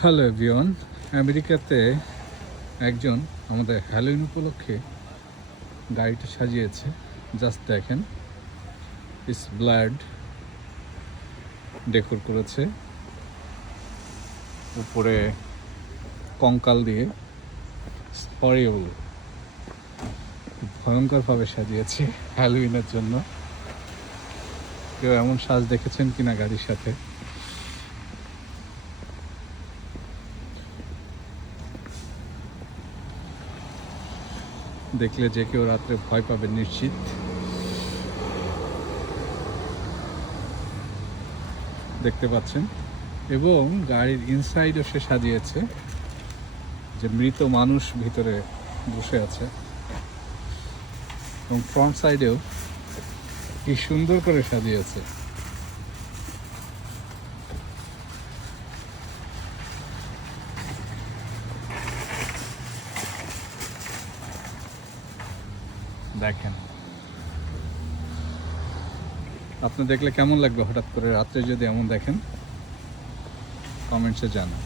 Hello everyone. আমেরিকাতে একজন আমাদের হ্যালোউইন উপলক্ষে গাড়িটা সাজিয়েছে। জাস্ট দেখেন, ইস ব্লাড ডেকোর করেছে, উপরে কঙ্কাল দিয়ে হরিবল ভয়ঙ্করভাবে সাজিয়েছে হ্যালোউইনের জন্য। কেউ এমন সাজ দেখেছেন কিনা গাড়ির সাথে? দেখলে যে কেউ রাত্রে ভয় পাবে নিশ্চিত। দেখতে পাচ্ছেন, এবং গাড়ির ইনসাইডও সে সাজিয়েছে, যে মৃত মানুষ ভিতরে বসে আছে, এবং ফ্রন্ট সাইডেও কি সুন্দর করে সাজিয়েছে। দেখেন, আপনি দেখলে কেমন লাগবে হঠাৎ করে রাত্রে যদি এমন দেখেন? কমেন্টসে জানান।